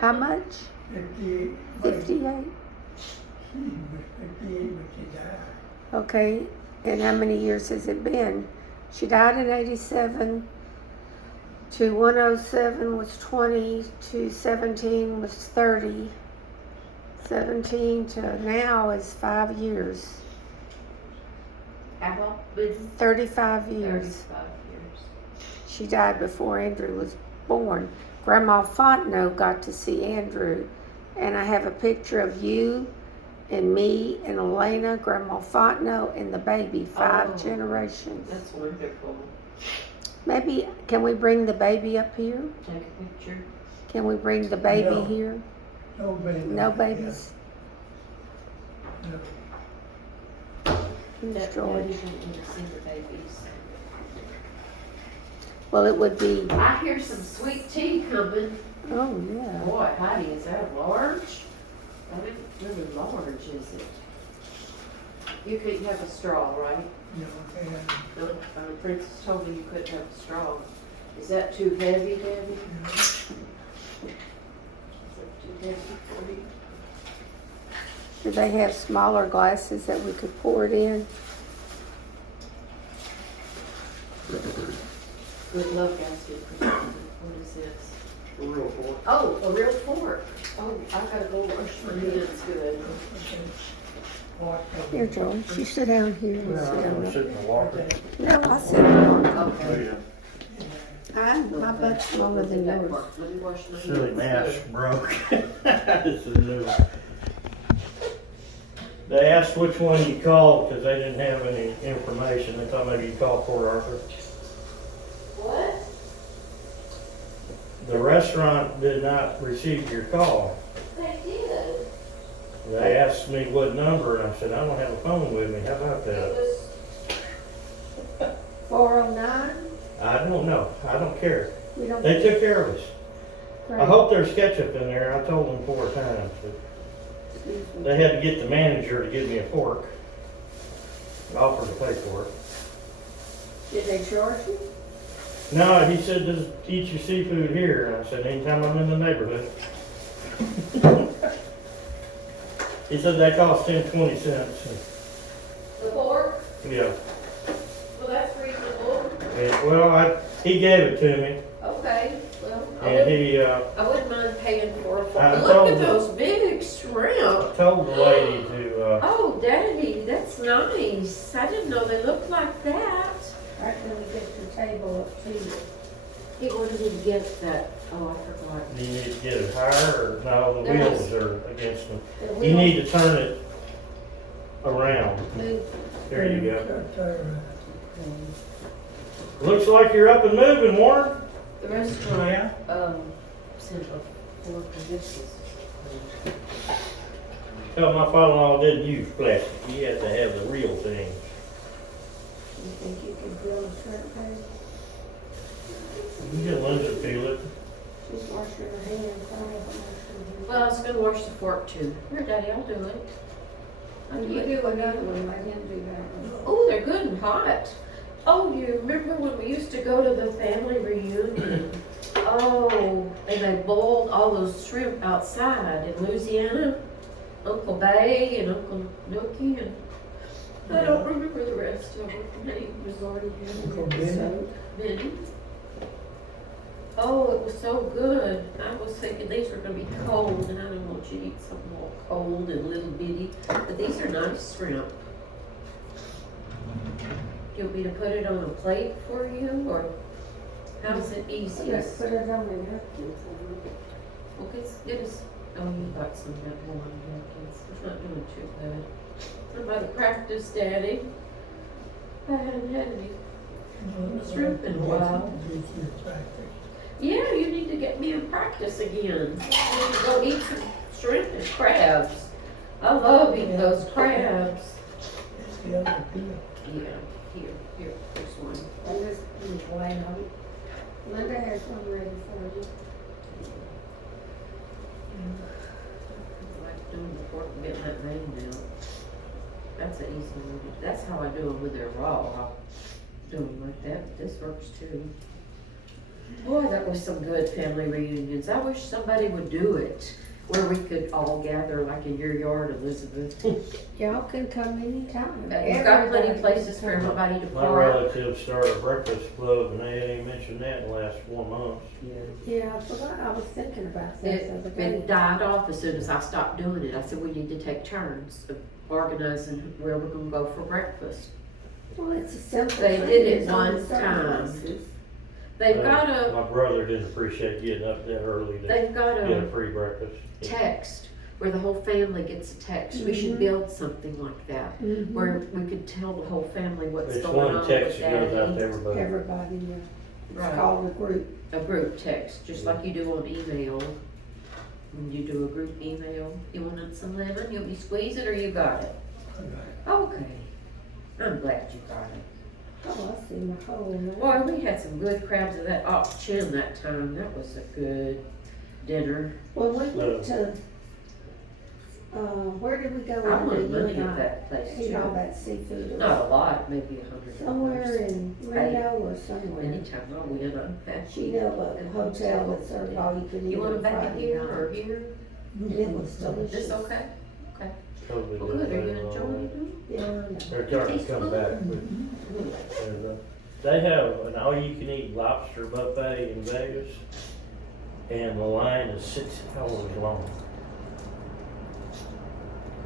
How much? 58. 58? She was 58 when she died. Okay, and how many years has it been? She died in 87. To 107 was 20. To 17 was 30. 17 to now is 5 years. How long? With 35 years. 35 years. She died before Andrew was born. Grandma Fontenot got to see Andrew, and I have a picture of you and me and Elena, Grandma Fontenot, and the baby, 5 Oh. Generations. That's wonderful. Maybe, can we bring the baby up here? Take a picture. Can we bring the baby No. here? No baby. No babies? Yeah. No. Who's Daddy George? didn't want to see the babies. Well, it would be, I hear some sweet tea coming. oh yeah. Boy, Heidi, is that large? That isn't really large, is it? You couldn't have a straw, right? You know, and, The princess told me you couldn't have a straw. Is that too heavy, Debbie? you know, Is that too heavy for you? Do they have smaller glasses that we could pour it in? Good luck asking for something. What is this? A real fork. Oh, a real fork. Oh, I gotta go wash my hands good. Here, George, you sit down here and Yeah, sit I'm down gonna there. sit in the walker. No, I sit down. Okay. My butt's smaller than yours. Let me wash my hands. Silly mask broke. This is new. They asked which one you called because they didn't have any information. They thought maybe you called Port Arthur. What? The restaurant did not receive your call. They did. They asked me what number, and I said, I don't have a phone with me. How about It that? was, 409? I don't know. I don't care. We don't. They took care of us. I Great. hope there's ketchup in there. I told them 4 times. But Excuse me. they had to get the manager to give me a fork. I offered to pay for it. Did they charge you? No, he said, just eat your seafood here. And I said, anytime I'm in the neighborhood. He said they cost 20 cents. the fork? Yeah. Well, that's reasonable. And, well, he gave it to me, Okay, well, and he I wouldn't mind paying for a fork. I Look told at them. those big shrimp. told the lady to, Oh, Daddy, that's nice. I didn't know they looked like that. Right when we get your table up to you. He wanted me to get that. Oh, I forgot. do you need to get it higher, or no, the There wheels are against them. The You wheel- need to turn it around. Move. There you go. that's all right. Looks like you're up and moving, Warren. The restaurant, Yeah. sent a fork of this. Tell my father-in-law didn't use plastic. He had to have the real thing. You think you can feel a shrimp bag? You get Linda to feel it. She's washing her hands. I don't know if I'm washing her hands. Well, I was gonna wash the fork too. Here, Daddy, I'll do it. I'll do You it. do another one, let him do that one. Oh, they're good and hot. Oh, you remember when we used to go to the family reunion? Oh, and they boiled all those shrimp outside in Louisiana? Uncle Bay and Uncle Nookie and I don't remember the rest of them. Name was already Uncle here. Benny? So many. Oh, it was so good. I was thinking these were gonna be cold and I didn't want you to eat something all cold and little bitty. But these are nice shrimp. Do you want me to put it on a plate for you or how's it Let's easiest? put it on the napkin for me. Okay, get us, oh, you got some that warm napkins. It's not doing too good. Somebody practice, Daddy. I haven't had any. Shrimp in a while. Yeah, you need to get me in practice again. You need to go eat some shrimp and crabs. I love eating those crabs. It's the other peel. Yeah, here, there's one. And this is white on it. Linda has one ready for you. I like doing the pork and getting that vein out. That's an easy one. That's how I do them when they're raw. I'll do them like that, but this works too. Boy, that was some good family reunions. I wish somebody would do it, where we could all gather like in your yard, Elizabeth. Y'all can come anytime. You've got plenty of Everybody places for can come. everybody to My park. relatives started a breakfast club and they ain't mentioned that in the last 4 months. Yeah, I forgot, I was thinking about that the other It day. died off as soon as I stopped doing it. I said, we need to take turns of organizing where we're gonna go for breakfast. Well, it's a simple They thing. did it It's only one certain time. places. They've got a, My brother didn't appreciate getting up that early to they've got get a a free breakfast. text where the whole family gets a text. We should Mhm. build something like that, Mhm. where we could tell the whole family what's It's going one on text with that goes out to Daddy. everybody. Everybody, yeah. It's Right. called a group. A group text, just like you do on email. When you do a group email, you want some lemon, you want me to squeeze it, or you got it? Okay, I'm glad you got it. Oh, I see my hole in there. Boy, we had some good crabs of that ox chin that time, that was a good dinner. Well, we went to, where did we go? I on want the money night? at that place Ate all too. that seafood. It Not was a lot, maybe $100. somewhere in Reno or somewhere. Anytime I win, I'm happy. She knew a hotel that served all you could eat. You want on it back in Friday here night. or here? And it was delicious. This okay? Totally Well, good, are you different. enjoying Yeah, I know. They're trying to come back. And, they have an all-you-can-eat lobster buffet in Vegas, and the line is 6 hours long.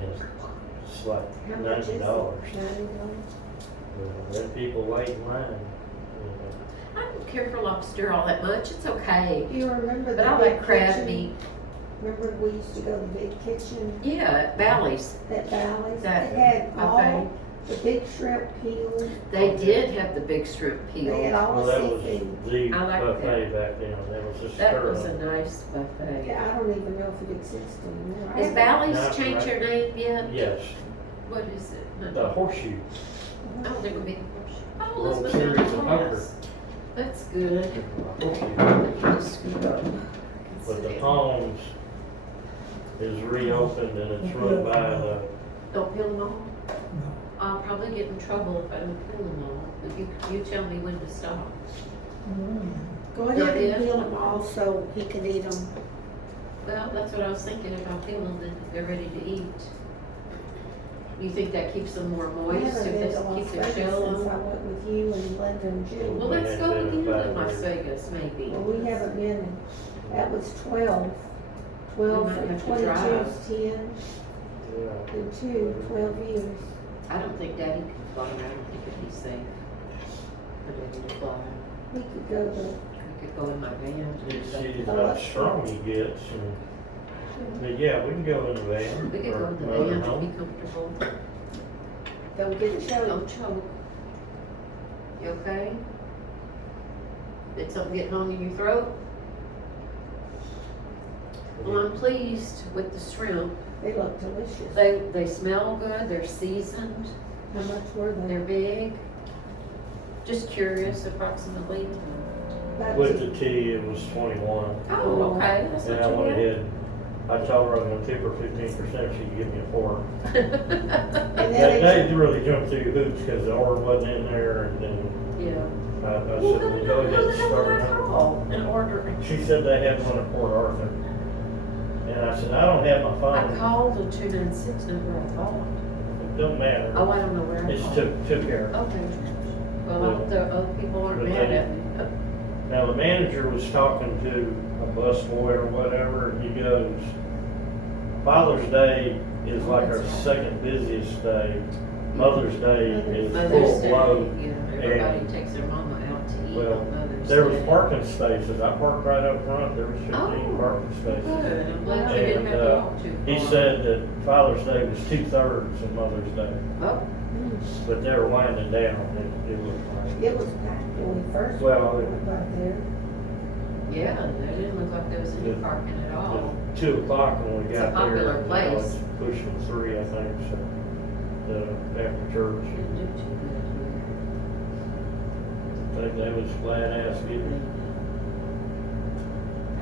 And it's like How much is it? $90. $90? There are people wait in line. I don't care for lobster all that much, it's okay. Do you remember the But I big like crab kitchen? meat. Remember we used to go to the big kitchen Yeah, at Bally's. at Bally's? That It had all buffet. the big shrimp peeled. They did have the big shrimp They had peel. all Well, the that was seafood. the I like buffet back then. That was just That stir was a up. nice buffet. Yeah, I don't even know if it exists anymore. I Has haven't- Bally's Not changed their name yet? Yes, What is it? the horseshoe. I don't think it would be the horse. Oh, World Elizabeth Series found of a Poker. glass. That's good. Horseshoe. Just scoot up. But the Palms is reopened and it's run by the, Don't peel them all? I'll probably get in trouble if I don't peel them all, but you tell me when to stop. Go ahead Not and yet? peel them all so he can eat them. Well, that's what I was thinking, if I peel them, then they're ready to eat. You think that keeps them more I moist, haven't if been they to Las keep their Vegas shell since I on? went with you and Linda and Jim. Well, We let's ain't go been in again to 5 Las years. Vegas, maybe. Well, we haven't been, that was 12. 12 might from have to 22 drive. is 10, yeah. and 2, 12 years. I don't think Daddy can fly, I don't think it'd be safe for Daddy to fly. We could go to, I could go in my van You to see Oh, how that's strong he gets and, but yeah, we can go in the van We could or go in the van to motorhome. be comfortable. don't get choked. Don't choke. You okay? Did something get hung in your throat? Well, I'm pleased with the shrimp. They look delicious. They smell good, they're seasoned, How much were they? they're big. Just curious approximately. About With two. the tea, it was 21. Oh, okay, that's And I not went too ahead, I told her I was gonna tip her 15% if she could give me a fork. bad. And They, then they really jumped through hoops because the order wasn't in there and then Yeah. I said, Well, well, go ahead and start I it. call and order. She said they had one at Port Arthur. And I said, I don't have my I phone. called the 296 number I thought. It don't matter. Oh, I don't know where I It's called. took care of. Okay. Well, I hope the other people aren't But mad they- at me. Now, the manager was talking to a busboy or whatever, and he goes, Father's Day is like our second busiest day. Mother's Day is Mother's full Day, blow. yeah, everybody takes their mama out to eat Well, on Mother's Day. There was parking spaces. I parked right up front. There was 15 Oh, parking spaces. Good, I'm glad you didn't have to walk too far. He said that Father's Day was 2/3 of Mother's Day, Oh, but they were winding down. It was like, it was packed when we first Well, got there. yeah, there didn't look like there was any Yeah. parking at all. at 2 o'clock when we It's a got there. popular you know, place. it's pushing 3, I think, so, after church. Didn't do too I think they was flat ass getting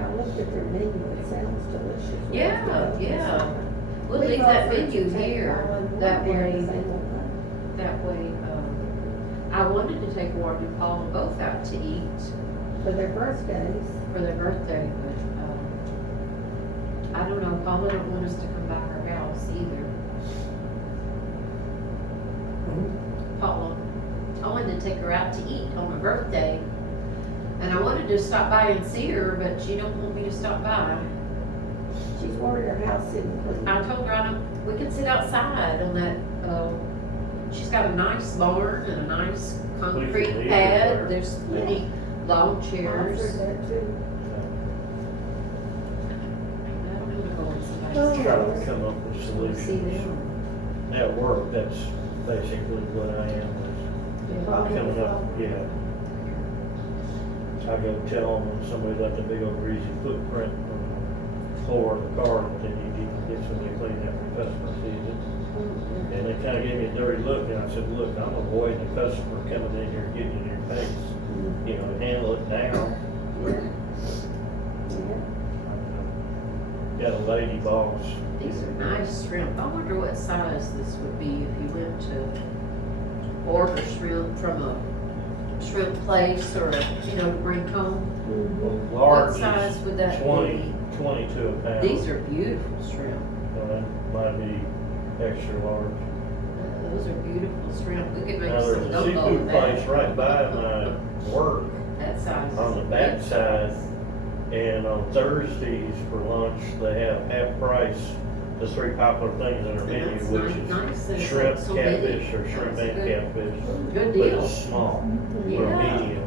I looked at their menu, it sounds delicious. We'll Yeah, have to go yeah. sometime. We'll We've leave that offered to menu take here, Warren that one way, day, they won't let. I wanted to take Warren and Paul both out to eat, for their birthdays. for their birthday, but, I don't know, Paula don't want us to come by her house either. Paula, I wanted to take her out to eat on her birthday, and I wanted to stop by and see her, but she don't want me to stop by. She's wanted her house in clean. I told her we can sit outside on that, she's got a nice barn and a nice concrete leave it pad, there. there's plenty lawn I chairs. offered that too. I don't wanna go in Oh. somebody's Try to house. come up with See solutions. them. At work, that's basically what I am, is coming up, yeah. I go tell them when somebody left a big old greasy footprint on the floor of the car, that they need to get somebody to clean that when the customer sees it. And they kinda gave me a dirty look, and I said, look, I'm avoiding the customer coming in here and getting in your face. You know, handle it now. Yeah. Yeah. Got a lady boss. These are nice shrimp. I wonder what size this would be if you went to order shrimp from a shrimp place or, to bring home. Well, What large size is would that 20 be? 22 a pound. These are beautiful shrimp. That might be extra large. Those are beautiful shrimp. We could make Now, some there's a gumbo seafood with place that. right by my work That size. on the back side. And on Thursdays for lunch, they have half price, the three popular things in their menu, That's which nice that is it's shrimp, so many. catfish, or shrimp That's and good. catfish. Good But deal. it's small, or Yeah. medium.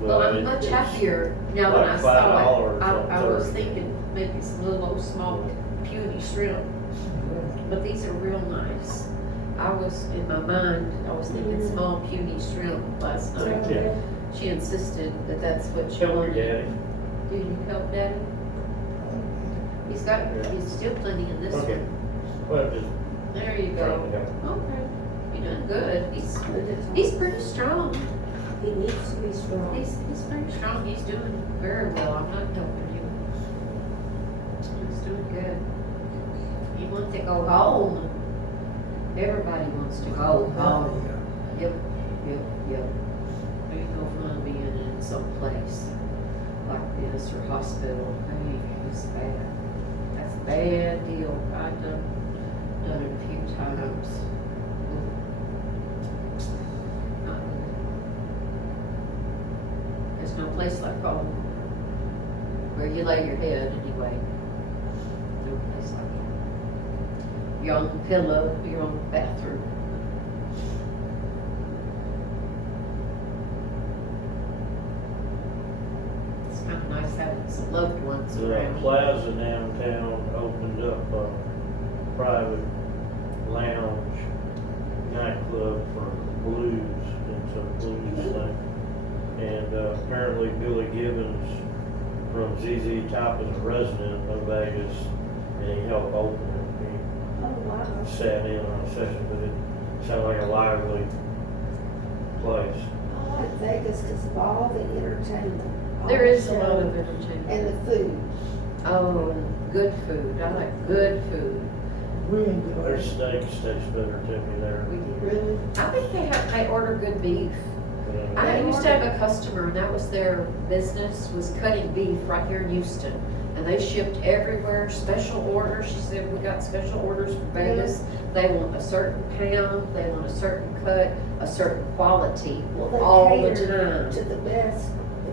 Well, But I'm much it's happier now when like I saw $5 it. on I was Thursday. thinking maybe some little old small puny shrimp, but these are real nice. I was, in my mind, I was thinking small puny shrimp last night. Yeah. She insisted that that's what she Help your wanted. daddy. Do you help Daddy? He's still plenty in this Okay. one. Well, just There you trying go. to help. Okay, you're doing good. He's pretty strong. He needs to be strong. He's pretty strong. He's doing very well. I'm not helping him. He's doing good. He wants to go home. Everybody wants to go home. Yep. Ain't no fun being in some place like this or hospital. Hey, it's bad. That's a bad deal. I've done it a few times. Not good. There's no place like home where you lay your head anyway. No place like it. Your own pillow, your own bathroom. It's kind of nice having some loved ones The around. plaza downtown opened up a private lounge nightclub for blues, it's a blues thing. And apparently Billy Gibbons from ZZ Top is a resident of Vegas, and he helped open it. Oh, wow. He sat in on a session, but it sounded like a lively place. I like Vegas because of all the entertainment. all There the is a lot shows, of entertainment. And the food. Oh, and good food. I like good food. We enjoy Their it. steak tastes better to me there. We do. Really? I think they order good beef. I used to have a customer, and that was their business, was cutting beef right here in Houston. And they shipped everywhere, special orders. She said, we got special orders from Vegas. They want a certain pound, they want a certain cut, a certain quality, Well, they all the catered time. to the best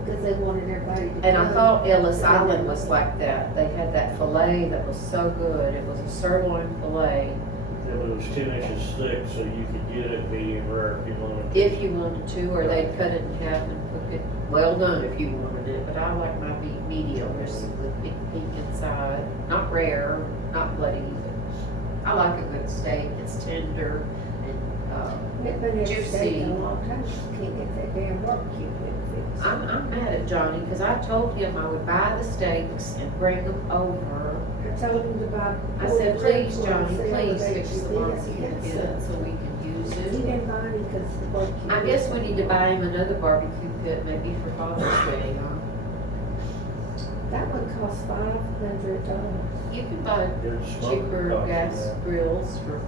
because they wanted everybody to And I come. thought Ellis Island was like that. They had that filet that was so good. It was a sirloin filet. Yeah, but it was 10 inches thick, so you could get it medium rare if you wanted to. If you wanted to, or they'd cut it in half and cook it well done if you wanted it, but I like my meat medium, just with pink inside, not rare, not bloody, but I like a good steak, it's tender and, They've been at juicy. state a long time, can't get that damn barbecue pit fixed. I'm mad at Johnny, cause I told him I would buy the steaks and bring them over. I told him to buy. I said, please, Johnny, Johnny, please fix the barbecue pit so we can use He it. didn't buy any because the barbecue. I guess we need to buy him another barbecue pit, maybe for Father's Day, huh? That one cost $500. You can buy Good smoke cheaper cost gas that. grills for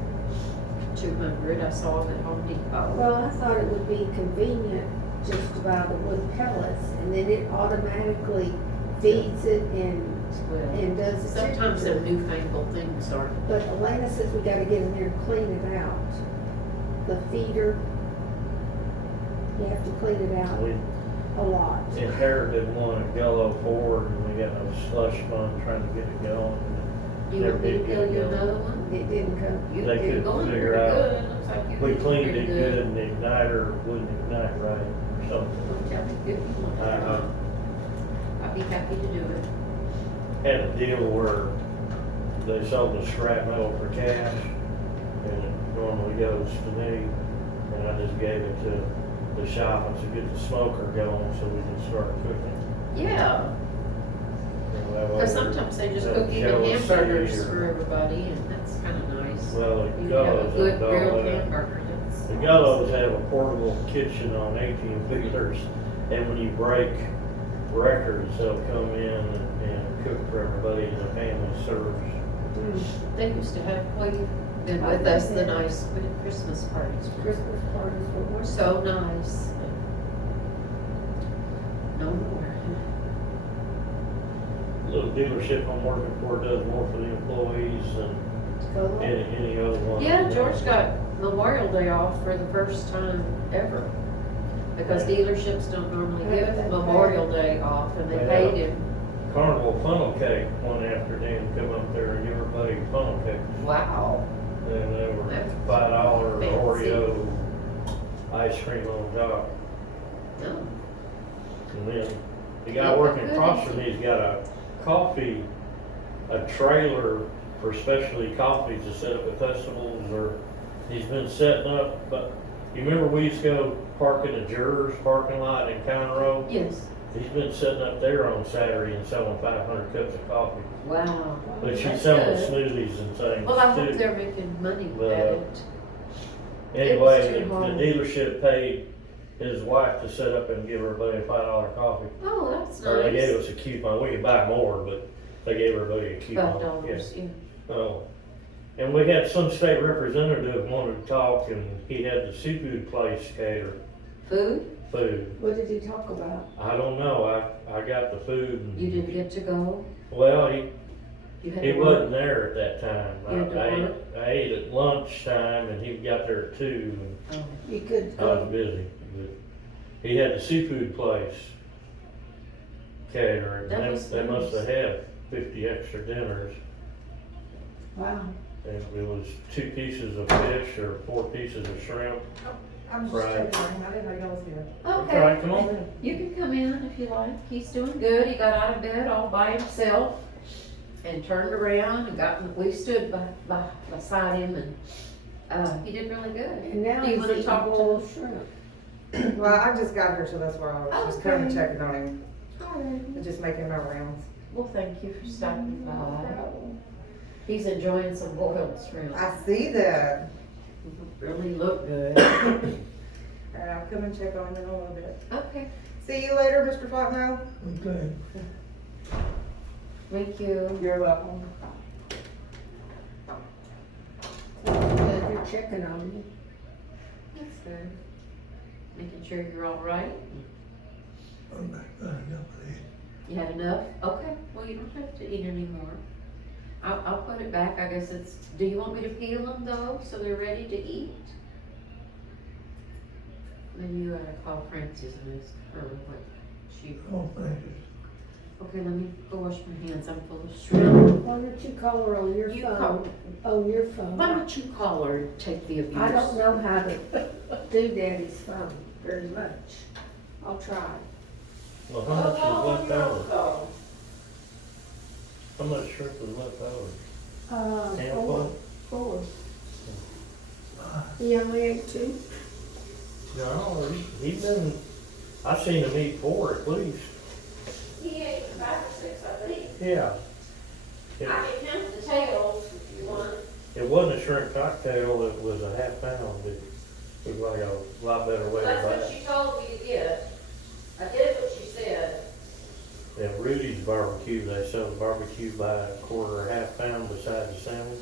$200. I saw them at Home Depot. Well, I thought it would be convenient just to buy the wood pellets, and then it automatically feeds it and does the Sometimes them temperature. newfangled things are, But Elena says we gotta get in there and clean it out. The feeder, you have to clean it out We a lot. inherited one at Gullo Ford, and we got no slush fund trying to get it going. you Never want me to did get tell it you going. another one? It didn't come. You They did couldn't going figure pretty out. good. Looks like you We did cleaned pretty it good, and the igniter wouldn't ignite right, or something. Well, tell me if you want. I'd be happy to do it. Had a deal where they sold the scrap metal for cash, and it normally goes to me, and I just gave it to the shop and said, get the smoker going so we can start cooking. Yeah, You know, that way because we're- sometimes they just that cook even Jealousy hamburgers or- for everybody, and that's kind of nice. Well, the You have a Gullos good don't grilled let- hamburger, that's. The Gullos have a portable kitchen on 18-wheelers, and when you break records, they'll come in and cook for everybody in the family serves. They used to have, well, you've been with us the nice Christmas parties. Christmas parties were We're so nice. No more. Little dealership I'm working for does more for the employees than wonderful. any other one. Yeah, George got Memorial Day off for the first time ever. Because dealerships don't normally give Memorial Day off, and they Yeah. paid him. Carnival funnel cake one afternoon, come up there and give everybody funnel cake. Wow. And they were That's $5 fancy. Oreo ice cream on top. No. And then the guy working across from me's got a trailer for specialty coffees to set up at festivals, or he's been setting up, but you remember we used to go park in the Jurors parking lot in County Road? Yes. He's been sitting up there on Saturday and selling 500 cups of coffee. Wow. But she's That's selling good. smoothies and things Well, I hope too. they're making money But, at it. Anyway, It's the too hard. dealership paid his wife to set up and give everybody a $5 coffee. Oh, that's Or they gave nice. us a coupon, we could buy more, but they gave everybody a coupon. $12, yeah. Yeah. Oh. And we had some state representative wanted to talk, and he had the seafood place cater Food? food. What did he talk about? I don't know, I got the food and. You didn't get to go? Well, You had he to work? wasn't there at that time. You had to work? I ate at lunchtime and he got there at 2, and Oh. You could I was go, busy. But he had the seafood place cater, That and was they must have nice. had 50 extra dinners. wow. And it was 2 pieces of fish or 4 pieces of shrimp. I'm just Right. checking, I didn't know y'all was here. All Okay. right, come on in. You can come in if you like. He's doing good. He got out of bed all by himself and turned around and we stood beside him, and he did really good. And now Do you he's wanna eating talk to- boiled shrimp. Well, I just got here, so that's why I was just kind Okay. of checking on him, All right. and just making my rounds. Well, thank you for stopping by. He's enjoying some boiled shrimp. I see that. Really look good. Alright, I'll come and check on him in a little bit. Okay. See you later, Mr. Fontenot. Okay. Thank you. You're welcome. Glad you're checking on me. That's good. Making sure you're all right. I'm not gonna eat. You had enough? Okay, well, you don't have to eat anymore. I'll put it back, I guess it's, do you want me to peel them though, so they're ready to eat? Then you gotta call Francis and ask her what she, Oh, thank you. okay, let me go wash my hands, I'm full of shrimp. Why don't you call her on your You phone? On your phone. Why don't you call her and take the abuse? I don't know how to do Daddy's phone very much. I'll try. Well, how much was left over? How much shrimp was left over? Handful? Four. He only ate 2? No, he's been, I've seen him eat 4 at least. He ate 5 or 6, I think. Yeah. I can count the tails if you want. It wasn't a shrimp cocktail, it was a half pound. It was like a lot better way to That's buy what it. she told me to get. I did what she said. At Rudy's Barbecue, they sell the barbecue by a quarter or half pound beside the sandwich.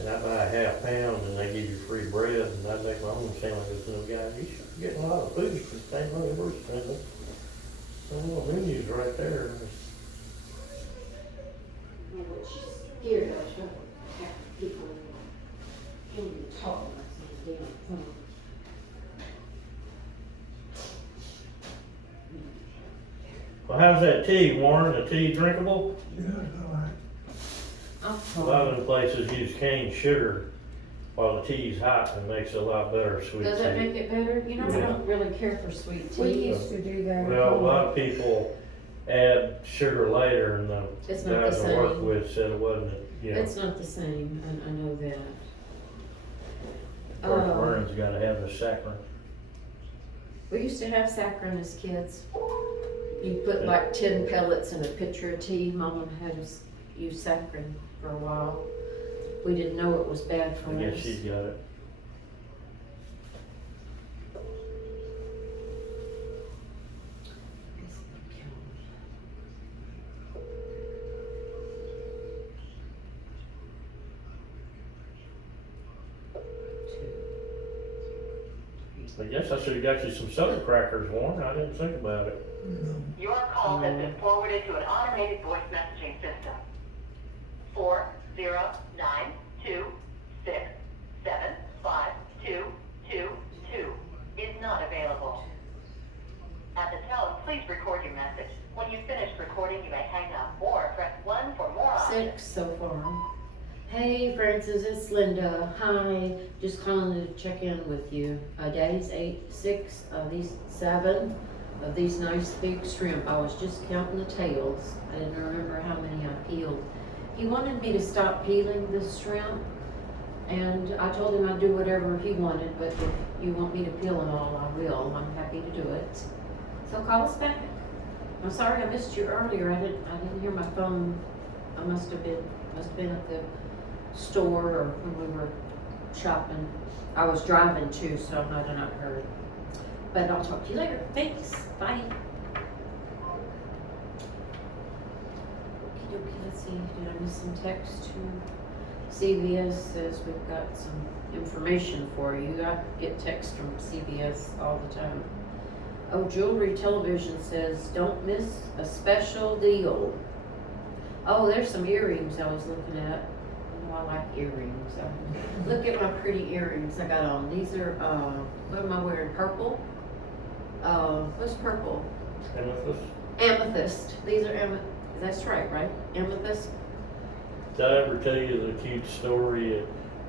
and I buy a half pound and they give you free bread, and I make my own sandwiches, and the guy, you should get a lot of food for the same money we're spending. The little menu's right there. Scared I was trying to have people in the talk like some damn phone. Well, how's that tea, Warren? The tea drinkable? Yeah, it's all right. I'm A lot of the places use cane sugar while the tea's hot, and makes it a lot better sweet tea. Does that make it better? You know, I Yeah. don't really care for sweet We tea. used to do that. Well, a lot of people add sugar later, and the It's not the guys I work same. with said it wasn't, you know. It's not the same, I know that. Of course, Oh. Vernon's gotta have the saccharin. We used to have saccharin as kids. You put like 10 pellets in a pitcher of tea. Mama had us use saccharin for a while. We didn't know it was bad for I guess us. she's got it. I guess I should've got you some soda crackers, Warren. I didn't think about it. Your call has been forwarded to an automated voice messaging system. 40926752222 is not available. At the tone, please record your message. When you've finished recording, you may hang up or press 1 for more options. 6 so far. Hey Francis, it's Linda. Hi, just calling to check in with you. Daddy's ate 6 of these 7 of these nice big shrimp. I was just counting the tails. I didn't remember how many I peeled. He wanted me to stop peeling this shrimp, and I told him I'd do whatever he wanted, but if you want me to peel them all, I will. I'm happy to do it. So call us back. I'm sorry I missed you earlier. I didn't hear my phone. I must have been at the store or when we were shopping. I was driving too, so I might have not heard. But I'll talk to you later. Thanks. Bye. Okay, let's see. Did I miss some text to CVS? Says we've got some information for you. I get texts from CVS all the time. Oh, Jewelry Television says don't miss a special deal. Oh, there's some earrings I was looking at. Oh, I like earrings. Look at my pretty earrings I got on. These are, what am I wearing? Purple? What's purple? Amethyst? Amethyst. These are that's right? Amethyst? Did I ever tell you the cute story?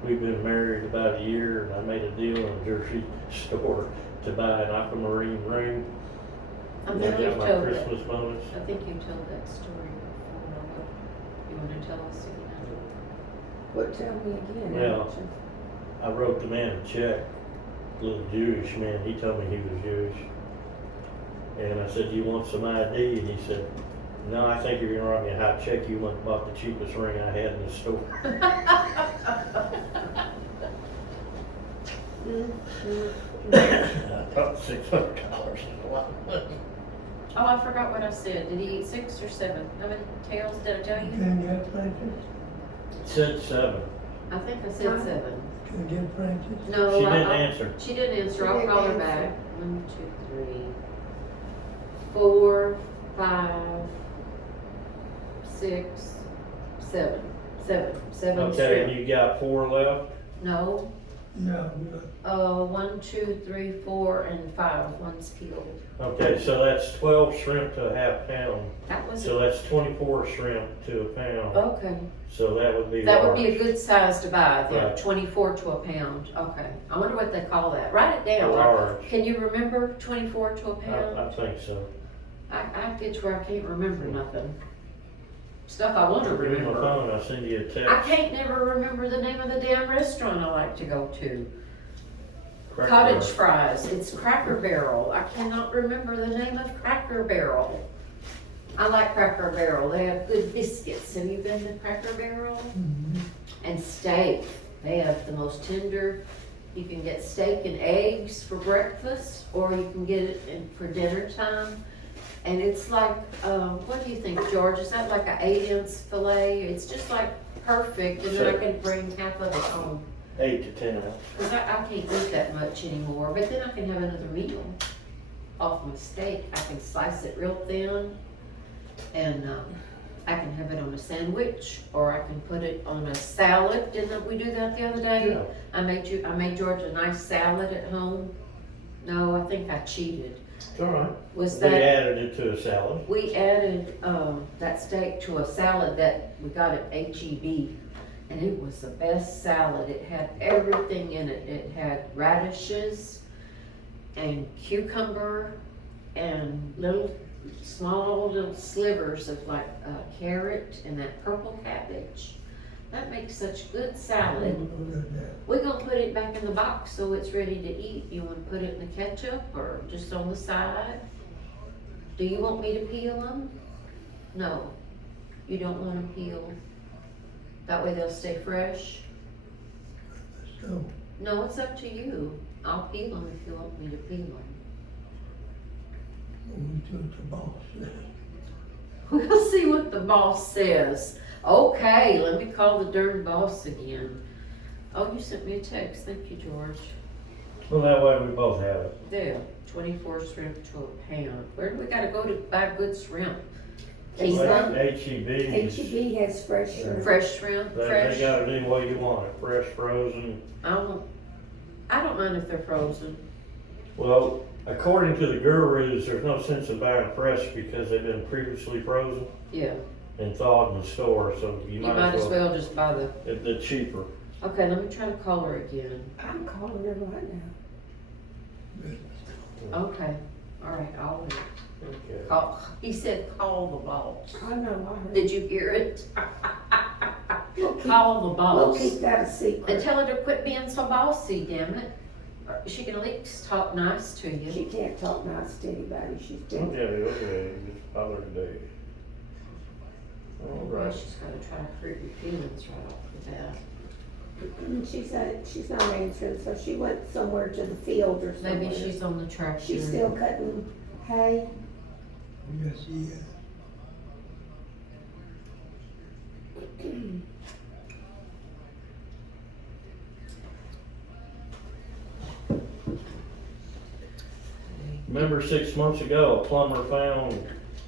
We've been married about a year, and I made a deal in a Jersey store to buy an aquamarine ring. I And think I you've got my told that. Christmas bonus. I think you told that story before. You want to tell us again? What, tell me again? Well, I wrote the man a check, little Jewish man. He told me he was Jewish. And I said, "Do you want some ID?" And he said, "No, I think you're gonna write me a hot check. You went and bought the cheapest ring I had in the store." I thought $600 is a lot of money. Oh, I forgot what I said. Did he eat 6 or 7? How many tails did I tell You you? can get Francis? It said 7. I think I said 7. Can get Francis? No, She I- didn't I- answer. She didn't answer. She I'll didn't call her answer. back. 1, 2, 3, 4, 5, 6, 7. 7 Okay, and shrimp. you got 4 left? No. Yeah, 1, 2, 3, 4, and 5. One's peeled. Okay, so that's 12 shrimp to a half pound. That was So that's 24 shrimp to a pound. okay. So that would be That would be a large. good size to buy. Then Right. 24 to a pound. Okay. I wonder what they call that. Write it down. Large. Can you remember 24 to a pound? I think so. I get to where I can't remember nothing. Stuff I want to Give me my remember. phone, I'll send you a text. I can't never remember the name of the damn restaurant I like to go to. Cracker Cottage Barrel. Fries. It's Cracker Barrel. I cannot remember the name of Cracker Barrel. I like Cracker Barrel. They have good biscuits. Have you been to Cracker Barrel? And steak. They have the most tender. You can get steak and eggs for breakfast, or you can get it for dinner time. And it's like, what do you think, George? Is that like an 8-ounce filet? It's just like perfect, and then I can bring half of it home. 8 to 10 ounce. Cause I can't eat that much anymore, but then I can have another meal off my steak. I can slice it real thin, and, I can have it on a sandwich, or I can put it on a salad. Didn't we do that the other day? Yeah. I made George a nice salad at home. No, I think I cheated. It's all right. Was We that, added it to a salad. we added, that steak to a salad that we got at H-E-B, and it was the best salad. It had everything in it. It had radishes and cucumber and small little slivers of like carrot and that purple cabbage. That makes such good salad. We're gonna put it back in the box so it's ready to eat. You wanna put it in the ketchup or just on the side? Do you want me to peel them? No, you don't wanna peel. That way they'll stay fresh. So, No, it's up to you. I'll peel them if you want me to peel them. we took the boss. We'll see what the boss says. Okay, let me call the darn boss again. Oh, you sent me a text. Thank you, George. Well, that way we both have it. There, 24 shrimp to a pound. Where do we gotta go to buy good shrimp? It's Keelan? H-E-B. H-E-B has fresh shrimp. Fresh shrimp, They fresh. gotta do what you want it, fresh, frozen. I don't mind if they're frozen. Well, according to the gurus, there's no sense in buying fresh because they've been previously frozen Yeah, and thawed in the store, so you you might as well just buy the, They're cheaper. okay, let me try to call her again. I'm calling her right now. Okay, all right, I'll wait. Okay. Call, he said call the boss. I know, I heard. Did you hear it? We'll keep- Call the We'll boss. keep that a And secret. tell her to quit being so bossy, damn it. Or she can at least talk nice to you. She can't talk nice to anybody, she's dead. Okay, it's Father's Day. All Well, right. she's gotta try to hurt your feelings right off the bat. She said she's not answering, so she went somewhere to the field or somewhere. Maybe she's on the tractor. She's still cutting hay. Yes, he is. Remember 6 months ago, a plumber found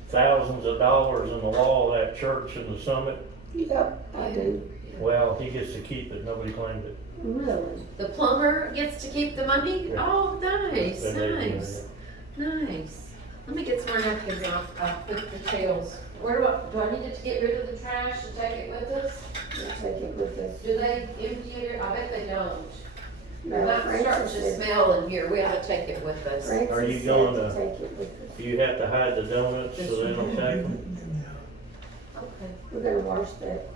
thousands of dollars in the wall of that church in the Summit? Yep, I do. Well, he gets to keep it, nobody claimed it. Really? The plumber gets to keep the money? Yeah. Oh, nice, They made it. nice, nice. Let me get some more napkins and I'll put the tails. Where do I need to get rid of the trash and take it with us? We'll take it with us. Do they empty it? I bet they don't. No, That starts Francis to said, smell in here, we ought to take it with us. Francis Are you said going to to- take it with us. Do you have to hide the donuts so they don't take them? Okay. We're gonna wash that,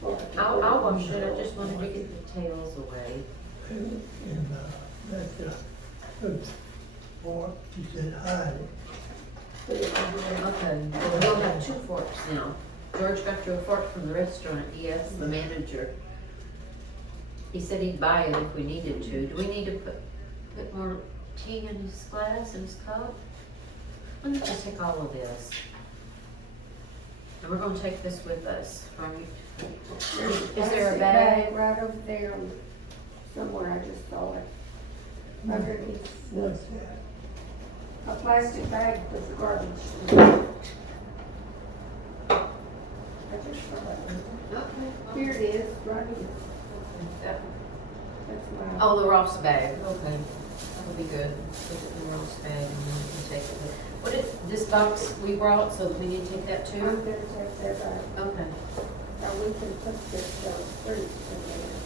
fork. I'll wash it, I just wanted to get the tails away. And, that, good fork, he said, hide it. Put it over there. Okay, well, we'll have 2 forks now. George got you a fork from the restaurant, he asked the manager. He said he'd buy it if we needed to. Do we need to put more tea in his glass, in his cup? Let me just take all of this. And we're gonna take this with us, right? There's Is there a plastic bag? right over there, somewhere, I just saw it. Underneath, What's that? a plastic bag with garbage. I just saw it. Okay. Here it is, right here, That- that's my. Oh, the Ross bag, okay. That'll be good. Put it in the Ross bag and then we can take it with. What is, this box we brought, so we need to take that I'm too? gonna take that back, Okay. now we can put this, fruit in there.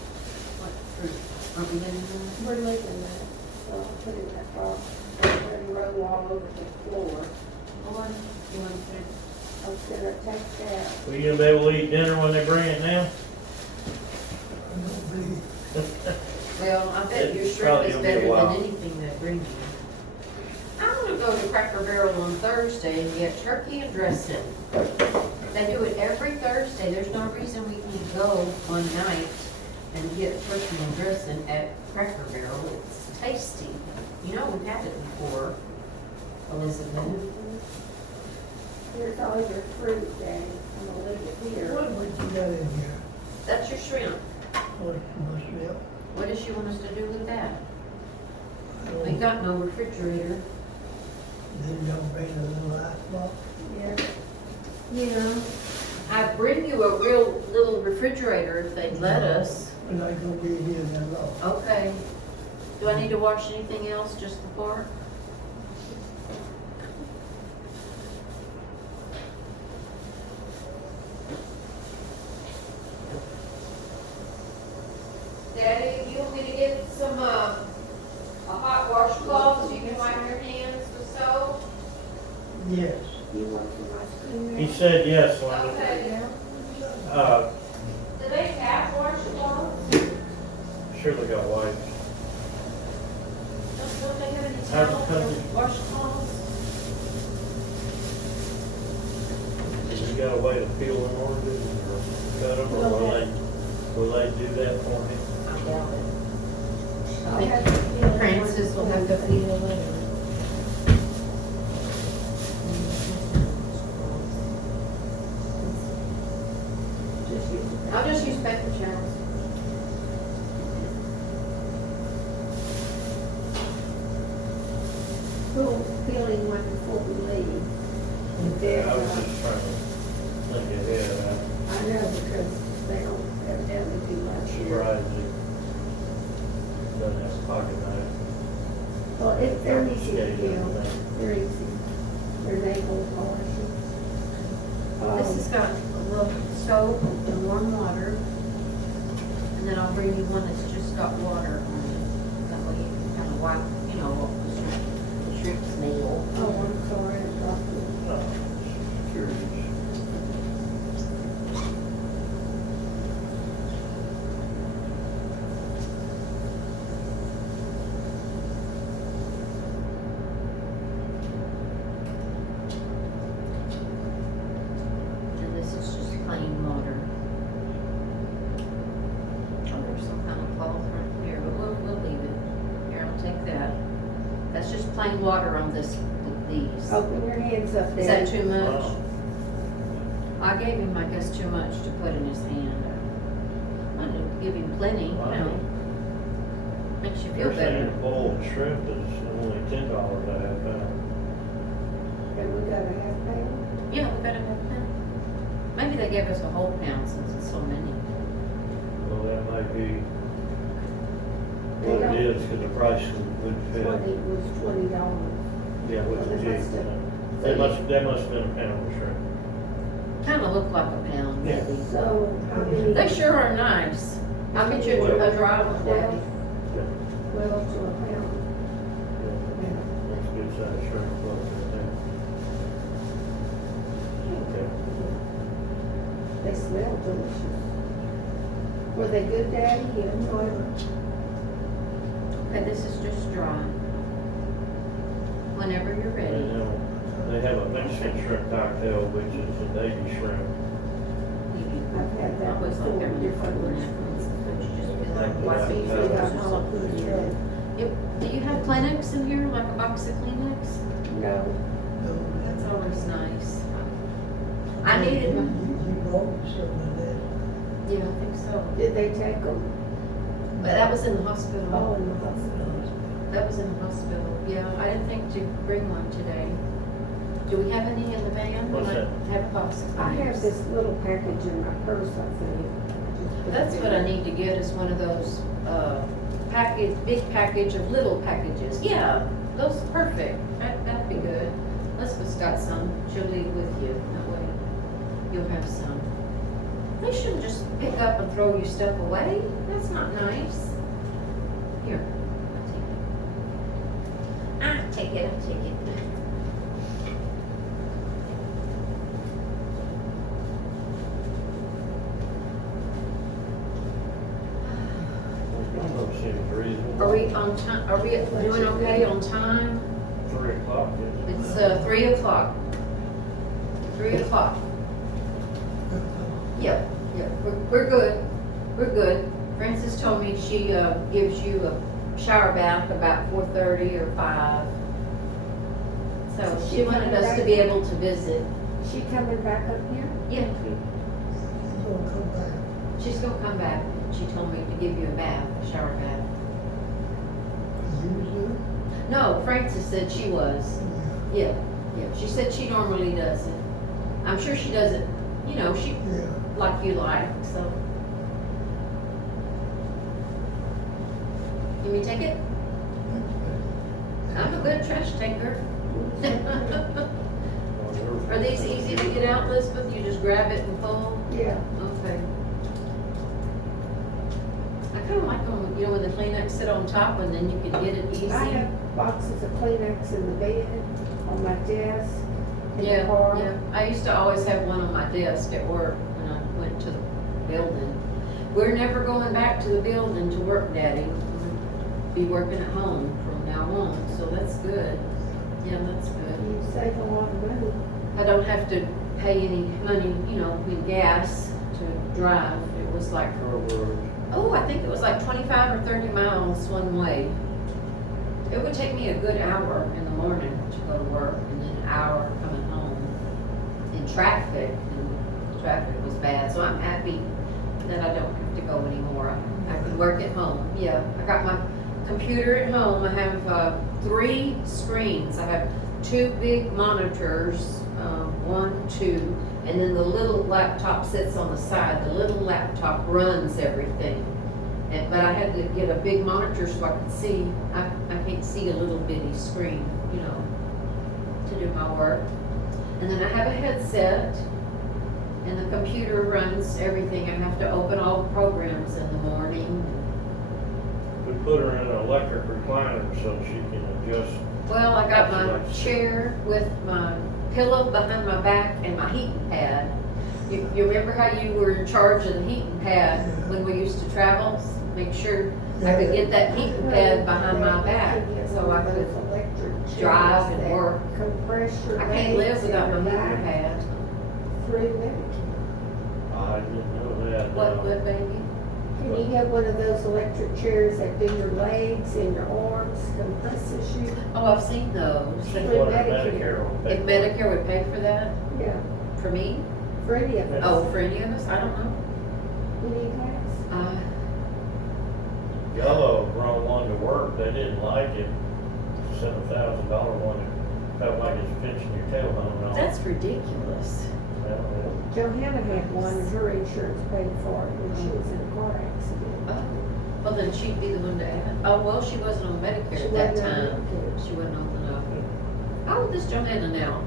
What fruit? Aren't we leaving that? We're leaving that, so I'll put it in that box, and roll all over the floor. What? You want to put it? I was gonna take that. Will you be able to eat dinner when they bring it now? Well, I bet your It's shrimp probably is gonna be a better while. than anything they bring you. I'm gonna go to Cracker Barrel on Thursday and get turkey and dressing. They do it every Thursday. There's no reason we can go one night and get turkey and dressing at Cracker Barrel. It's tasty. You know, we've had it before, Elizabeth. Here's all your fruit, Danny, I'm gonna leave it here. What you got in here? That's your shrimp. What's my shrimp? What does she want us to do with that? Oh, We got no refrigerator. then y'all bring a little ice box. Yeah. You know, I'd bring you a real little refrigerator if they'd let us. We're not gonna be here that long. Okay. Do I need to wash anything else, just the pork? Daddy, you want me to get some, a hot washcloth so you can wipe your hands with soap? Yes. You want some ice cream He there? said yes, Linda. Okay. Uh, Do they have washcloths? sure they got wipes. Don't they have any How's towels it or washcloths? You got a way to peel them oranges or cut them, or will they do that for me? I doubt it. I'll have to feel it. Francis will have to peel it. Just use it. I'll just use paper towels. We'll feeling one before we leave. And then, I was just trying to think ahead. I know because they don't evidently do I'm much here. surprised it doesn't have a pocket knife. Well, they're easy to Yeah, feel. yeah. They're easy. They're naval polishes. This has got a little soap and warm water. And then I'll bring you one that's just got water on it. That way you can kind of wipe, you know, what the shrimp smell. Oh, I'm sorry, I dropped it. Oh, curious. And this is just plain water. Oh, there's some kind of cloth right here, but we'll leave it. Here, I'll take that. That's just plain water on these. Open your hands up Is there. that too much? Wow. I gave him, I guess, too much to put in his hand. I didn't give him plenty, you know. Makes you feel They're saying better. a bowl of shrimp is only $10 a half pound. And we got a half pound. Yeah, we better have that. Maybe they gave us a whole pound since it's so many. Well, that might be They what it don't- is, because the price would fit. Was $20. Yeah, with the Well, they jig. must have- That must have been a pound of shrimp. Kinda look like a pound, Yeah. maybe. So, how many? They sure are nice. I'll get you a dry one, Daddy. Yeah, 12 to a pound. yeah. That's a good size shrimp, right there. Okay. They smell delicious. Were they good, Daddy? You enjoy them? Okay, this is just dry. Whenever you're ready. And they have a Mexican shrimp cocktail, which is a Navy shrimp. I've had that Always like before. they're different ones. But you just feel like Yeah. wiping Usually your got nose or something. jalapeno. Yep. Do you have Kleenex in here, like a box of Kleenex? No. No, That's always nice. I needed You them. bought me some of that. Yeah, I think so. Did they take them? But that was in the hospital. Oh, in the hospital. That was in the hospital. Yeah, I didn't think to bring one today. Do we have any in the van? What's We might that? have a box of I have Kleenex. this little package in my purse, I think. That's what I need to get, is one of those, big package of little packages. Yeah, those are perfect. That'd be good. Elizabeth's got some. She'll leave with you. That way you'll have some. They shouldn't just pick up and throw your stuff away. That's not nice. Here, I'll take it. I'll take it. Almost seems reasonable. Are we on time? Are we doing okay on time? 3 o'clock, isn't it? It's 3 o'clock. 3 o'clock. Yep, yep, we're good. We're good. Frances told me she gives you a shower bath about 4:30 or 5. So she wanted us to be able to visit. She coming back up here? Yeah, He's gonna come back. She's gonna come back. She told me to give you a bath, a shower bath. Usually, No, Frances said she was. Yeah, yeah. She said she normally does it. I'm sure she does it, you know, she, yeah. like you like, so. You me take it? I'm a good trash taker. Are these easy to get out, Elizabeth? You just grab it and pull? Yeah, Okay. I kinda like them, you know, when the Kleenex sit on top and then you can get it easy. I have boxes of Kleenex in the bed, on my desk, in the Yeah, car. yeah. I used to always have one on my desk at work when I went to the building. We're never going back to the building to work, Daddy. We'll be working at home from now on, so that's good. Yeah, that's good. You save a lot of money. I don't have to pay any money, you know, in gas to drive. It was like, oh, I think it was like 25 or 30 miles one way. It would take me a good hour in the morning to go to work and then an hour coming home in traffic. And traffic was bad, so I'm happy that I don't have to go anymore. I can work at home. Yeah, I got my computer at home. I have 3 screens. I have 2 big monitors, 1, 2, and then the little laptop sits on the side. The little laptop runs everything. But I had to get a big monitor so I could see. I can't see a little bitty screen, you know, to do my work. And then I have a headset, and the computer runs everything. I have to open all the programs in the morning. We put her in an electric recliner so she can adjust. Well, I got my chair with my pillow behind my back and my heating pad. You remember how you were in charge of the heating pad when we used to travel? Make sure I could get that heating pad behind my back so I could drive and work. Compress your I can't live legs without my and your heating back pad. through Medicare. I didn't know that. What, baby? Can you get one of those electric chairs that do your legs and your arms, compresses you? Oh, I've seen those. Through What if Medicare. Medicare will pay If for it? Medicare would pay for that, Yeah, for me? for any of us. Oh, for any of us? I don't know. We need gas. Yellow brought one to work, they didn't like it. $7,000 one, it felt like it's pinching your tailbone off. That's ridiculous. Well, Johanna had one, and her insurance paid for it when she was in a car accident. Oh, well then she'd be the one to add. Oh, well, she wasn't on Medicare She at that wasn't on time. Medicare. She wasn't on the no. How old is Johanna now?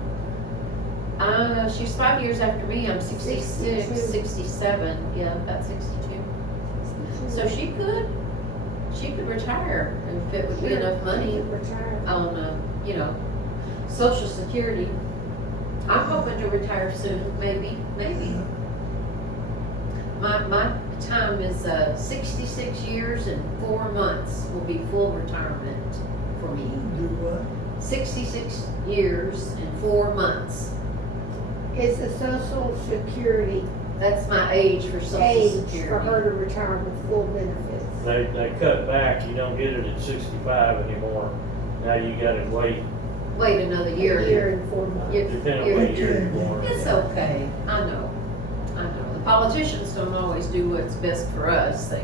She's 5 years after me. I'm 66, 62. 67. Yeah, about 62. So she could retire if it would be Sure, enough money she could retire. on, you know, Social Security. I'm hoping to retire soon, maybe. My time is 66 years and 4 months will be full retirement for me. Do what? 66 years and 4 months. Is the Social Security That's my age for Social age Security. for her to retire with full benefits? They cut back, you don't get it at 65 anymore. Now you gotta wait, Wait another year. A year and 4 months. Year- depending year- on what year you're born. It's okay. I know. The politicians don't always do what's best for us. They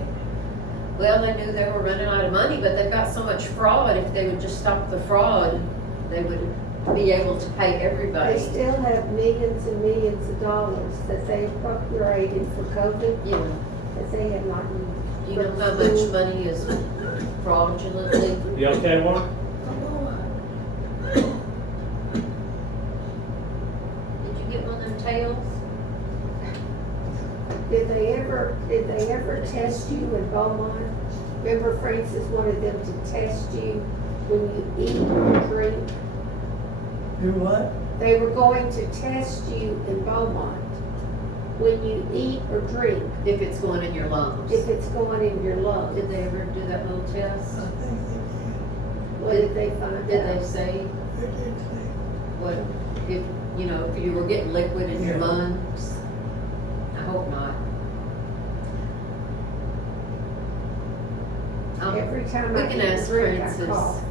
knew they were running out of money, but they've got so much fraud. If they would just stop the fraud, they would be able to pay everybody. They still have millions and millions of dollars that they appropriated for COVID You know, that they have not used. do you know how much money is fraudulently? You okay, Warren? Did you get one of them tails? Did they ever test you in Beaumont? Remember Francis wanted them to test you when you eat or drink? Do what? They were going to test you in Beaumont when you eat or drink, If it's going in your lungs. if it's going in your lungs. Did they ever do that little test? I think What did they find out? Did they say they did say. what, if you were getting liquid in your Yeah. lungs? I hope not. Every time We I can eat or ask drink, I Francis. cough.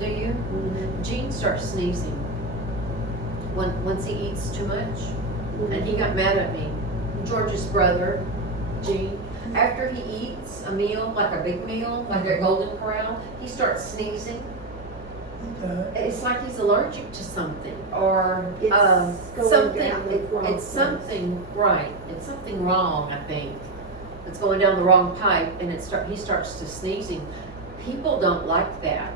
Do you? Mhm. Gene starts sneezing once he eats too much, and he Mhm. got mad at me. George's brother, Gene, after he eats a meal, like a big meal, like at Golden Corral, he starts sneezing. It's like he's allergic to something, or It's going something. down the wrong It's something right. It's something wrong. I think it's going down the wrong pipe, and he starts to sneezing. People don't like that,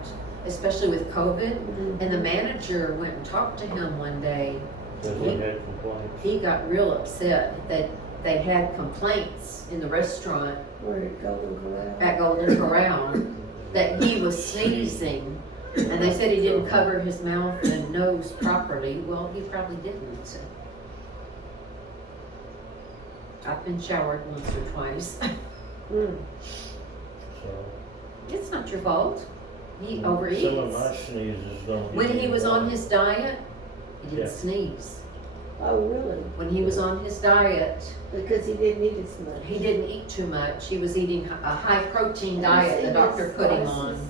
especially with COVID. And the manager went and talked to him one day. Says he had complaints. He got real upset that they had complaints in the restaurant Where it Golden Corral. at Golden Corral that he was sneezing, and they said he didn't cover his mouth and nose properly. Well, he probably didn't. I've been showered once or twice. Mm. So. It's not your fault. He Some of overeats. my sneezes don't. When get he was on me. his diet, he didn't Yeah. sneeze. Oh, really? When he was on his diet, Because he didn't eat as much. he didn't eat too much. He was eating a high protein Have you diet the seen doctor his put him glasses? on.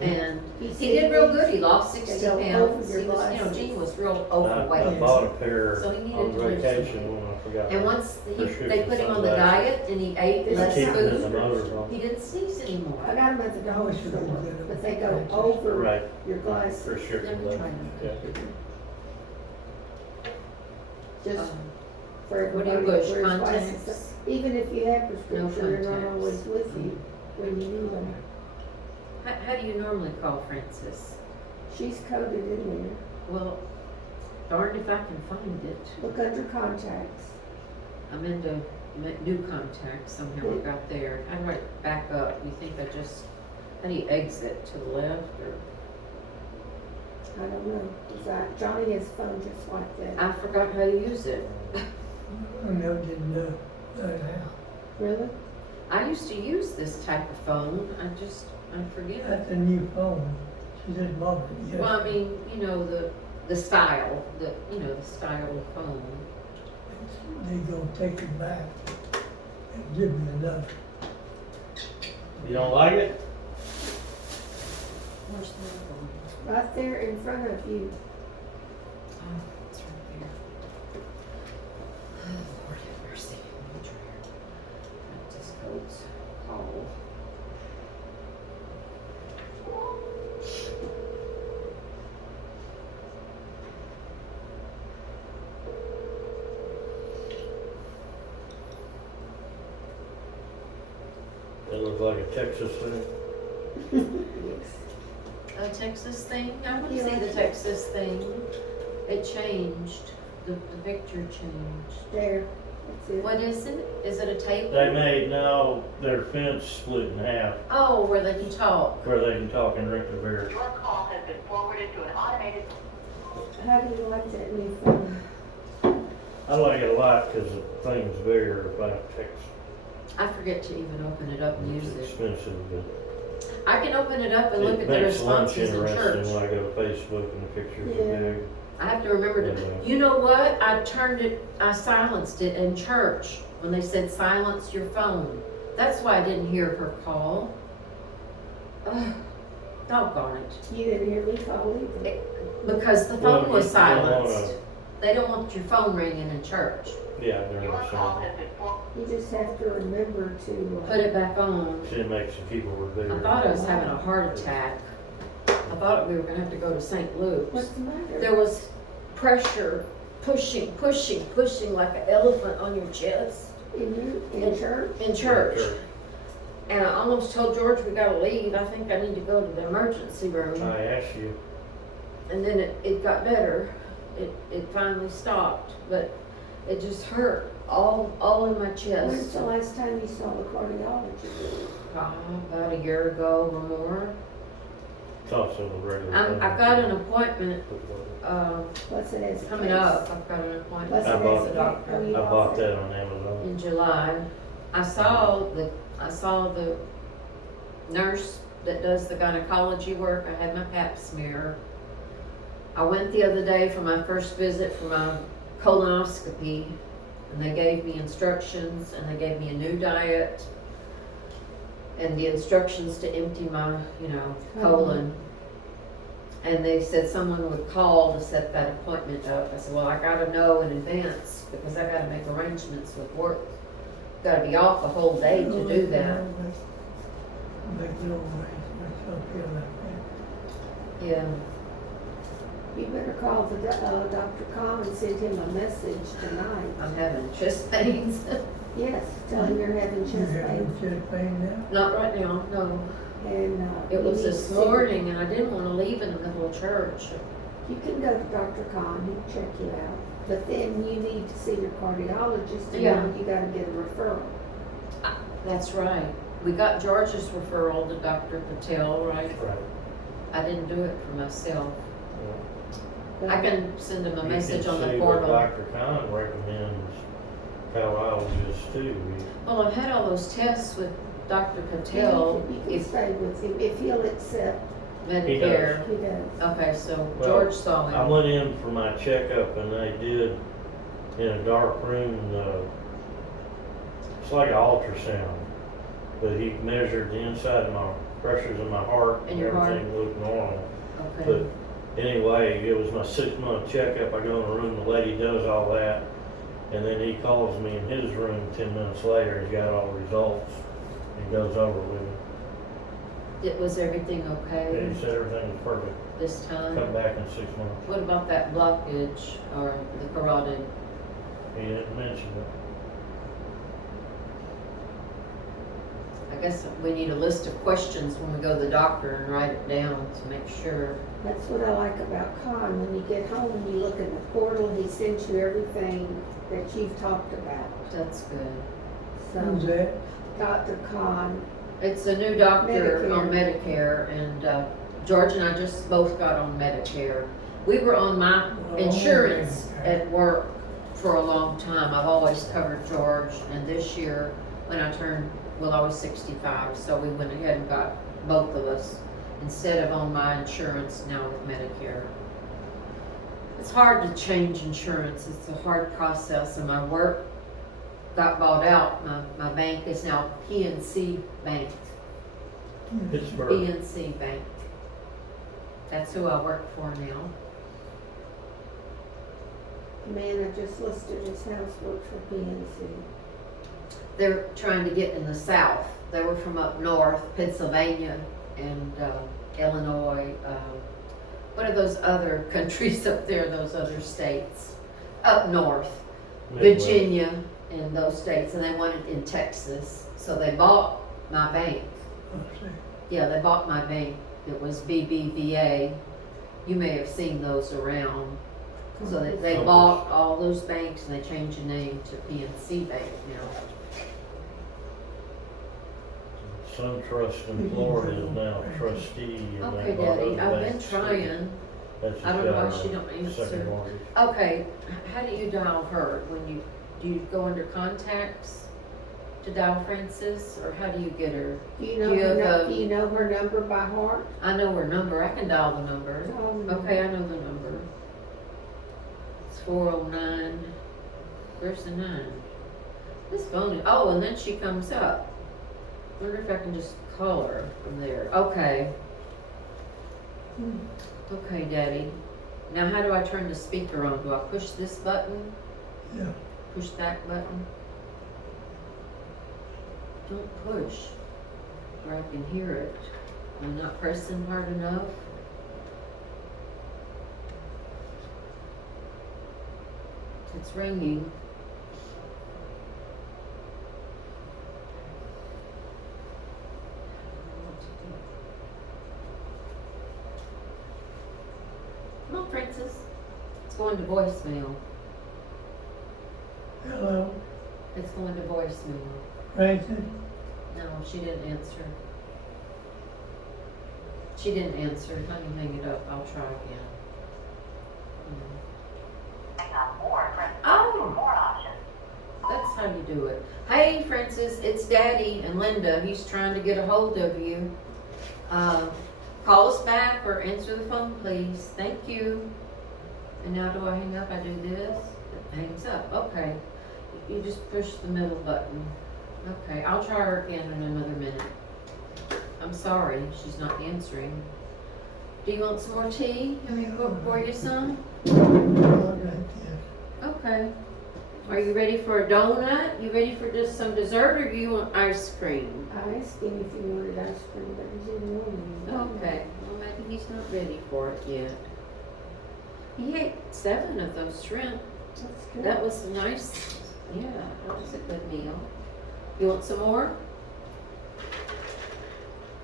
And You he see did real these? good. He lost 60 They go pounds. over your He was, you know, glasses. Gene was real I overweight. bought a pair So he needed on to lose vacation when I forgot. And my once they prescription put him on the sunglasses. diet and he ate This less is Keep them in the food, motorhome. he didn't sneeze anymore. I got them at the dollar store, but they go over Right, your glasses. prescription. Let me try glasses. them. Yeah. Just Um, for What do you everybody push, that wears contacts? glasses. Even if you have prescription, they're not contacts. always with you when you need them. How do you normally call Francis? She's coded in Well, darned if I can find it. there. Look under contacts. I'm into new contacts somehow. I got there. How do I back up? You think how do you exit to the left or? I don't know. Johnny has phone just like that. I forgot how to use it. I never did know that how. Really? I used to use this type of phone. I forget. That's a new phone. She just bought it yesterday. Well, I mean, you know, the style, the style of phone. They gonna take it back and give me another. You don't like it? Where's the other one? Right there in front of you. Oh, it's right there. Oh, Lord have mercy. Let me try here. Practice codes. Call. It looks like a Texas thing. Yes. A Texas thing? I want to Yeah. see the Texas thing. It changed. The picture changed. There. That's it. What is it? Is it a table? They made now their fence split in half Oh, where they can talk. where they can talk and drink the beer. Your call has been forwarded to an automated. How do you like that new phone? I like it a lot because the thing's bigger by text. I forget to even open it up and use It's it. expensive, but I can open it up and look it at the makes lunch responses in interesting church. when I go to Facebook and the pictures Yeah. are big. I have to remember to, you know what? I silenced it in church when they said silence your phone. That's why I didn't hear her call. Ugh, doggone it. You didn't hear me call either. Because the Well, phone was you don't wanna- silenced. They don't want your phone ringing in church. Yeah, during Your the call summer. has been forwarded. You just have to remember to. Put it back on. See, it makes the people were bigger. I thought I was having a heart attack. I thought we were gonna have to go to St. Luke's. What's the matter? There was pressure, pushing like an elephant on your chest In church? in church. And I almost told George we gotta leave. I think I need to go to the emergency room. I asked you, And then it got better. It finally stopped, but it just hurt all in my When's chest. the last time you saw the cardiologist? About a year ago or more. it's also the regular. I've got an appointment, What's it as a coming case? up. I've got an appointment What's I it bought as a with case? the doctor. Oh, you I bought it? that on Amazon. In July. I saw the nurse that does the gynecology work. I had my pap smear. I went the other day for my first visit for my colonoscopy, and they gave me instructions, and they gave me a new diet, and the instructions to empty my, colon. And they said someone would call to set that appointment up. I said, well, I gotta know in advance because I gotta make arrangements with work gotta be off a whole day to do that. Make no race, up here like Yeah, You better call Dr. Khan and send him a message tonight. I'm having chest pains. Yes, tell him you're having that. chest You having pain. chest pain now? Not right now, no. And, It you was need this to see- morning and I didn't wanna leave in the middle of church. You can go to Dr. Khan, he'll check you out. But then you need to see your cardiologist and Yeah. know you gotta get a referral. That's right. We got George's referral to Dr. Patel, right? Right. I didn't do it for myself. But I can send him a message on the You portal. can see what Dr. Khan recommends cardiologists too. Well, I've had all those tests with Dr. You Patel, can if stay with him, if he'll accept, Medicare. he does. Okay, so Well, George saw I him. went in for my checkup and they did in a dark room, it's like an ultrasound. But he measured the inside of my pressures in my heart In your heart? everything looked normal. Okay, But anyway, it was my 6-month checkup. I go in the room, the lady does all that. And then he calls me in his room 10 minutes later. He's got all the results. He goes over with me. was everything And okay he said everything was perfect. this Come time? back in 6 months. What about that blockage or the carotid? He didn't mention it. I guess we need a list of questions when we go to the doctor and write it down to make sure. That's what I like about Khan. When you get home and you look in the portal, he sends you everything that you've talked about. That's good. Who's So, that? Dr. Khan, It's a new doctor on Medicare, and George and I just both got on Medicare. We were on my insurance at work for a long time. I've always covered George, and this year, when I turned, well, I was 65, so we went ahead and got both of us instead of on my insurance now with Medicare. It's hard to change insurance. It's a hard process, and my work got bought out. My bank is now PNC Bank. Pittsburgh. PNC Bank. That's who I work for now. the man I just listed his house works for PNC. They're trying to get in the south. They were from up north, Pennsylvania and Illinois. What are those other countries up there, those other states? Up north, Midwest. Virginia and those states, and they wanted in Texas. So they bought my bank. Let's see. Yeah, they bought my bank. It was BBVA. You may have seen those around. So they bought all those banks and they changed the name to PNC Bank now. SunTrust in Florida is now a trustee. and Okay, they bought Daddy, those I've been banks. trying. That's I don't know why just she got don't a answer. second mortgage. Okay, how do you dial her? Do you go under contacts to dial Francis, or how do you get her? Do you know Do you her, have a- do you know her number by heart? I know her number, I can dial the number. Okay, I know the number. It's 409. Where's the 9? This phone, oh, and then she comes up. Wonder if I can just call her from there. Okay. Okay, Daddy. Now how do I turn the speaker on? Do I push this button? Yeah. Push that button? Don't push, or I can hear it. I'm not pressing hard enough. It's ringing. Come on, Princess. It's going to voicemail. Hello, It's going to voicemail. Francis? No, she didn't answer. She didn't answer. Let me hang it up. I'll try again. Hang on more, press Oh. for more options. That's how you do it. Hey, Francis, it's Daddy and Linda. He's trying to get a hold of you. Call us back or answer the phone, please. Thank you. And now do I hang up? I do this. It hangs up. Okay. You just push the middle button. Okay, I'll try her again in another minute. I'm sorry, she's not answering. Do you want some more tea? Can we pour you some? All right, yes. Okay. Are you ready for a donut? You ready for just some dessert, or do you want ice cream? I asked him if he wanted ice cream, but he didn't want any. Okay, well, maybe he's not ready for it yet. He ate 7 of those shrimp. That's good. That was nice. Yeah, that was a good meal. You want some more?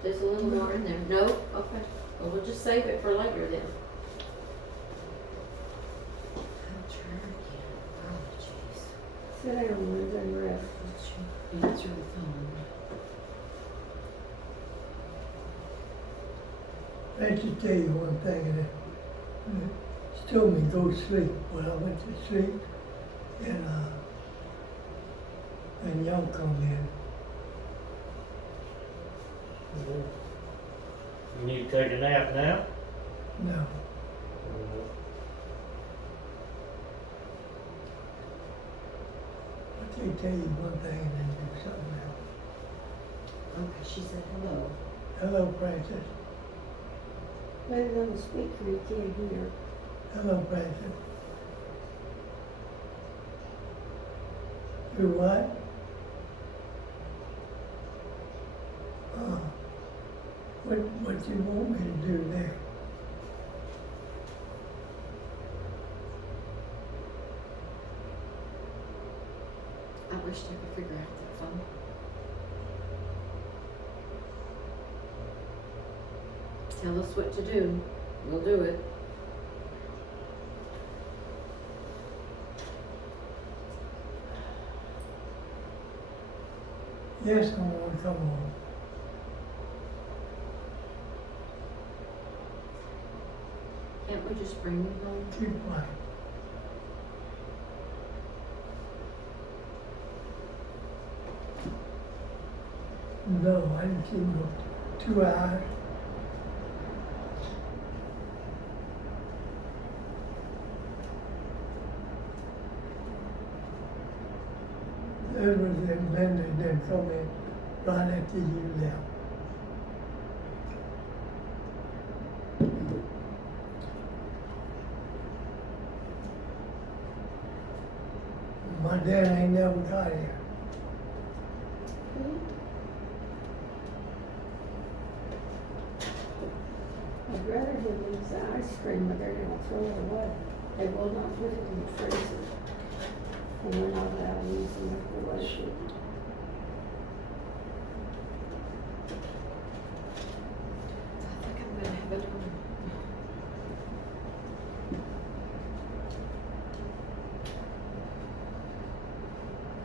There's a little more in there. No? Okay. Well, we'll just save it for later then. I'll try again. Oh, jeez. Sit down, Linda, and rest. Answer the phone. I just tell you one thing, and she told me go to sleep. Well, I went to sleep, and y'all come in. You need to take a nap now? No, I tell you one thing and then do something else. Okay, she said hello. Hello, Francis. Let it on the speaker, he can't hear. Hello, Francis. You what? What you want me to do there? I wish I could figure out that phone. Tell us what to do. We'll do it. Yes, I want to come on. Can't we just bring you home? Keep quiet. No, I didn't see him go 2 hours. There was them men that then come in right after you left. My dad ain't never got here. I'd rather him use the ice cream, but they're gonna throw it away. They will not put it in the freezer. And we're not allowed to use the microwave. I think I'm gonna have it on.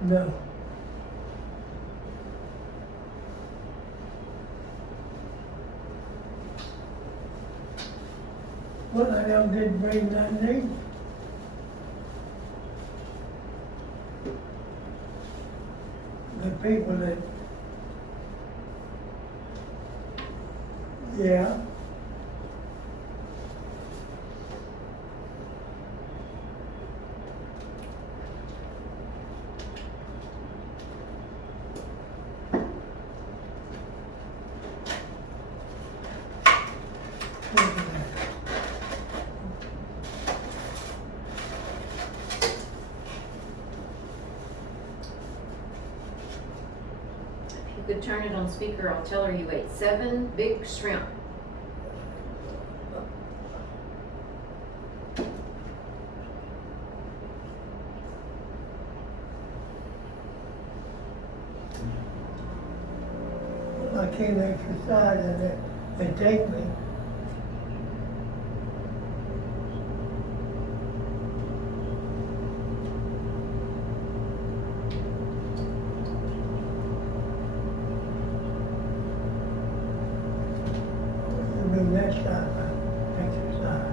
No. Well, I don't didn't bring nothing to eat. The people that, yeah. Look at that. If you could turn it on speaker, I'll tell her you ate 7 big shrimp. I can't exercise and they take me. I mean, next time I exercise.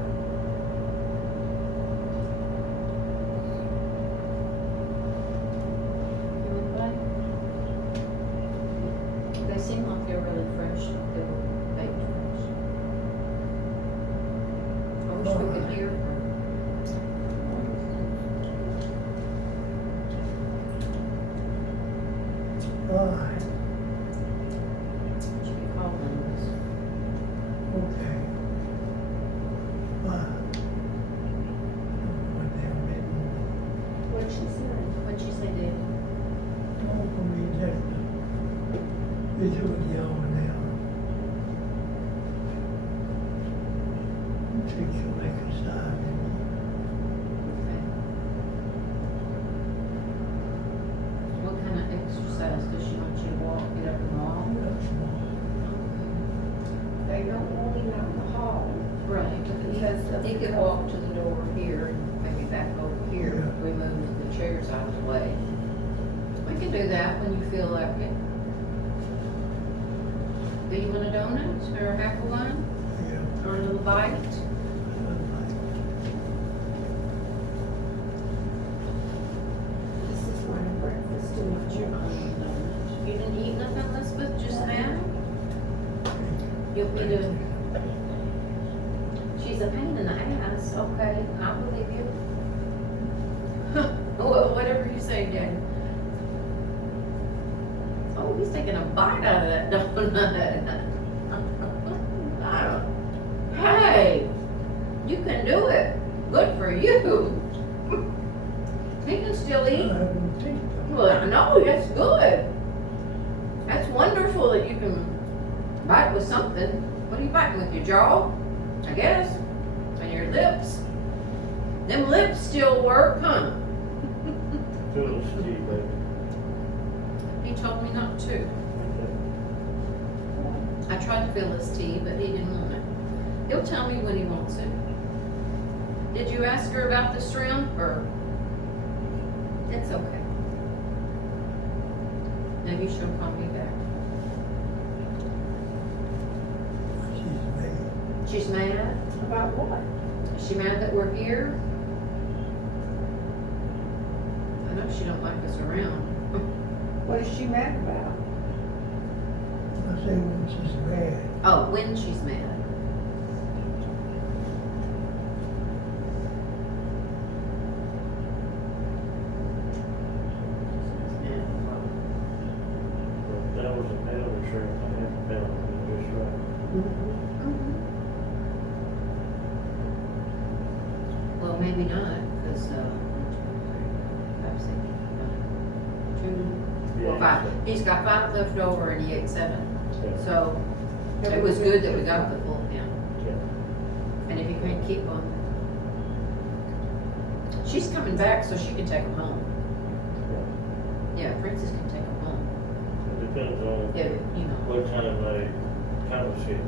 You want to play? They seem like they're really fresh. They were baked fresh. I wish we could hear her. Why? She could call us. Okay. Why? What damn it. What'd she say? It's with y'all now. She can make a sign. Okay. What kind of exercise does she want you to walk, get up and walk? They don't want him out in the hall. Right. Because of He could the- walk to the door here and maybe back over here. Yeah. We move the chairs out of the way. We can do that when you feel like it. Do you want a donut or half a one Yeah. or a little bite? This is my breakfast and my lunch. You didn't eat nothing, Elizabeth, just now? You want me to? She's a pain in the ass, okay, I believe you. Well, whatever you say, Daddy. Oh, he's taking a bite out of that donut. I don't- Hey, you can do it. Good for you. He can still I eat. haven't tasted Well, I know, that's good. That's wonderful that you can bite with something. What are you biting with, your jaw? I guess. And your lips. Them lips still work, huh? Feel his tea, baby. He told me not to. I tried to fill his tea, but he didn't want it. He'll tell me when he wants it. Did you ask her about the shrimp, or? It's okay. Maybe she'll call me back. She's made. She's mad? About what? Is she mad that we're here? I know she don't like us around. What is she mad about? I say when she's mad. Oh, when she's mad. But that was a pound of shrimp, I had a pound of it just right. Well, maybe not, because, 2, 4, 5. He's got 5 left over and he ate 7. Yeah. So, it was good that we got the full pound. Yeah. And if you can't keep them, she's coming back so she can take them home. Yeah, Princess can take them home. It depends on Yeah, you know. what time they kind of shit.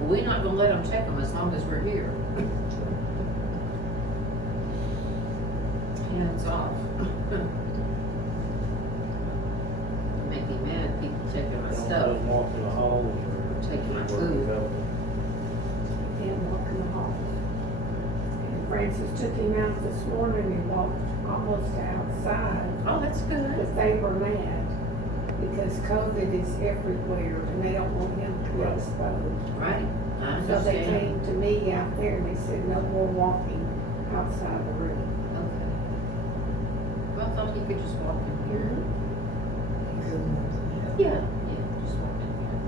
We're not gonna let them take them as long as we're here. Hands off. Make me mad, people taking my Don't let stuff. them walk in the halls or. Taking my work food. it out. Him walk in the hall. And Francis took him out this morning and walked almost outside. Oh, that's good. But they were mad because COVID is everywhere and they don't want him to be Right. exposed. Right, I So they understand. came to me out there and they said no more walking outside the room. Okay. Well, I thought he could just walk in here. Yeah, just walk in here.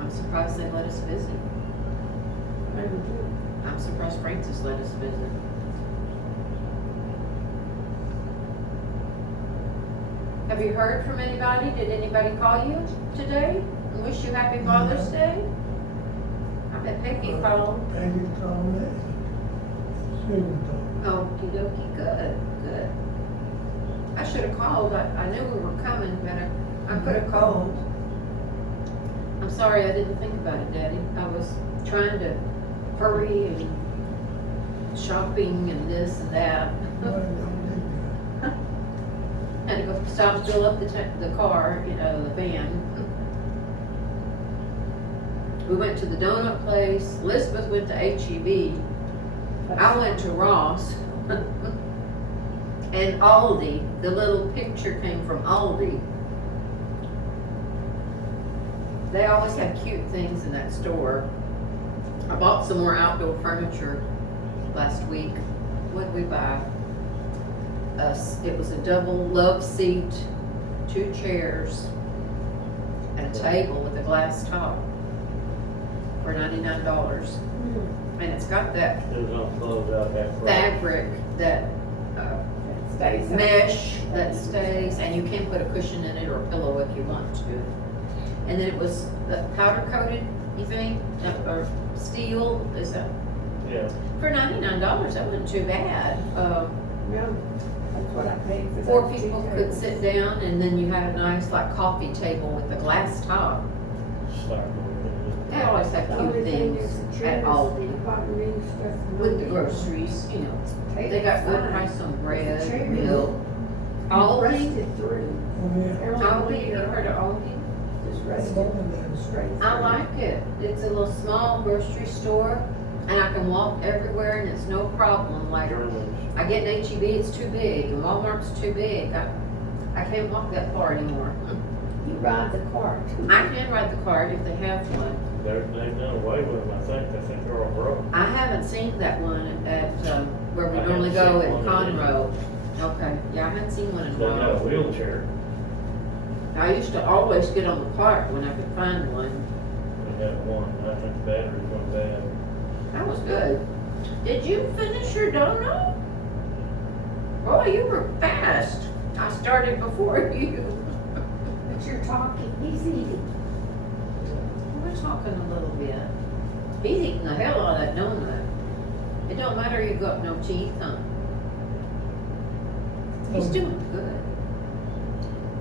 I'm surprised they let us visit. I'm surprised Francis let us visit. Have you heard from anybody? Did anybody call you today and wish you happy Father's Day? I bet Peggy called. Peggy called it. Susan called. Okie dokie, good. I should have called. I knew we were coming, but I could have called. I'm sorry I didn't think about it, Daddy. I was trying to hurry and shopping and this and that. Had to go stop and fill up the car, the van. We went to the donut place. Elizabeth went to H-E-B. I went to Ross. And Aldi. The little picture came from Aldi. They always have cute things in that store. I bought some more outdoor furniture last week. What did we buy? It was a double love seat, 2 chairs, and a table with a glass top for $99. And it's got that It was on close out that. fabric that stays up. mesh that stays, and you can put a cushion in it or a pillow if you want to. And then it was powder coated, you think, or steel, is that? Yeah, For $99, that wasn't too bad. No, that's what I paid for. 4 those two people could tables. sit down, and then you had a nice like coffee table with a glass top. start They always have The cute only thing things is the at chairs, Aldi I bought new stuff from with the Aldi. groceries, you know. They They got good fine. price on bread, Cherry. milk. Aldi, Rusted through. Oh, yeah. They're only Aldi, you here. heard of Aldi? Just That's rusted all of them. straight I through. like it. It's a little small grocery store, and I can walk everywhere, and it's no problem. Like, Germans. I get an H-E-B, it's too big, and Walmart's too big. I can't walk that far anymore. You ride the cart. I can ride the cart if they have one. They've done away with them, I think. I think they're all broke. I haven't seen that one at, where we I normally haven't go seen in one in Conroe. Okay, yeah, I haven't seen one in They a got a while. wheelchair. I used to always get on the cart when I could find one. We have one. I think the batteries went bad. That was good. Did you finish your donut? Boy, you were fast. I started before you. But you're talking, he's eating. We're talking a little bit. He's eating the hell out of that donut. It don't matter you got no teeth, huh? He's doing good.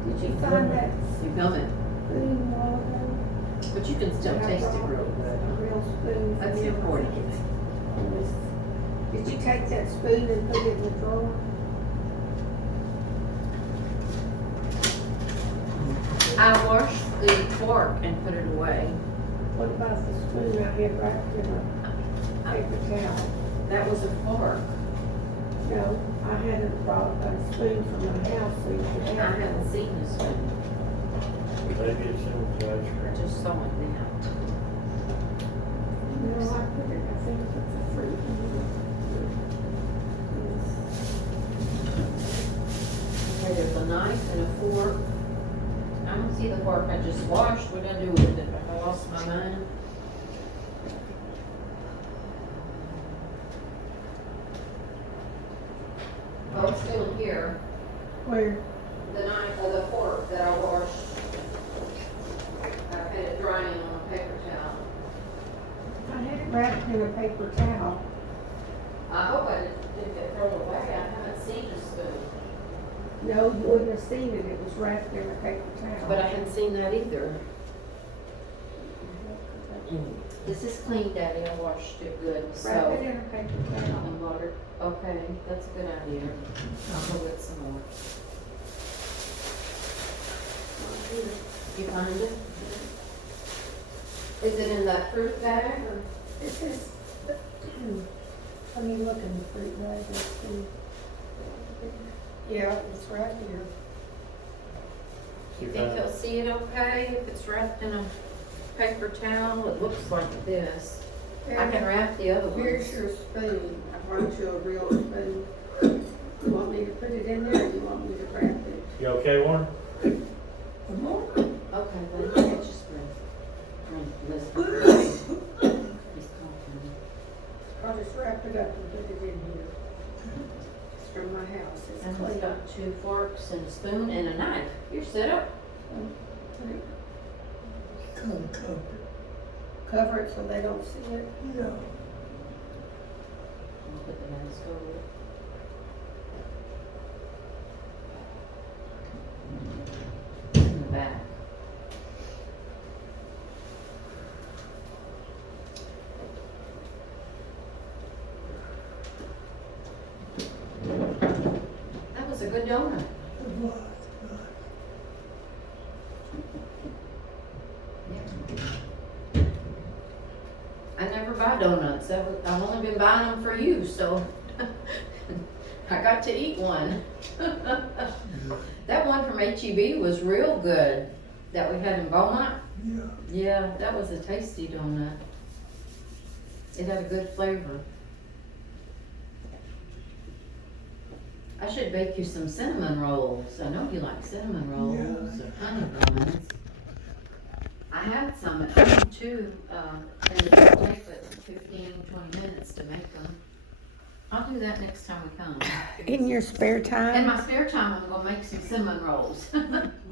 Did you find that You coming, spoon while ago? but you can still That I taste it brought? real A good. real spoon. That's important. Did you take that spoon and put it in the drawer? I washed the fork and put it away. What about the spoon I had wrapped in a paper towel? That was a fork. No, I hadn't brought a spoon from my house so you could I have it. haven't seen this one. Maybe it's in the ice I cream. just saw it now. No, I put it, I think it's a fruit. Okay, there's a knife and a fork. I don't see the fork I just washed. What did I do with it? I lost my mind. Oh, it's still in here. Where? The knife or the fork that I washed. I had it drying on a paper towel. I had it wrapped in a paper towel. I hope I didn't get thrown away. I haven't seen the spoon. No, you wouldn't have seen it, it was wrapped in a paper towel. But I hadn't seen that either. This is clean, Daddy. I washed it good, Wrap it so. in a paper towel. And water. Okay, that's a good idea. I'll go get some more. You find it? Is it in that fruit bag or? It says, let me look in the fruit bag and see. Yeah, it's right here. You think you'll see it okay if it's wrapped in a paper towel? It looks like this. I can wrap the other Here's ones. your spoon. I brought you a real spoon. You want me to put it in there or you want me to wrap it? You okay, Warren? Okay, then get your spoon. Listen. He's coughing. I'll just wrap it up and put it in here. It's from my house. It's And he's clean. got 2 forks and a spoon and a knife. You're set up. Cover. Cover it so they don't see it. Yeah. I'll put the mask over it. In the back. That was a good donut. It was. I never buy donuts. I've only been buying them for you, so I got to eat one. That one from H-E-B was real good that we had in Beaumont. Yeah. Yeah, that was a tasty donut. It had a good flavor. I should bake you some cinnamon rolls. I know you like cinnamon rolls or honey buns. I had some at home too, and it would take but 15, 20 minutes to make them. I'll do that next time we come. In your spare In time? my spare time, I'm gonna make some cinnamon rolls.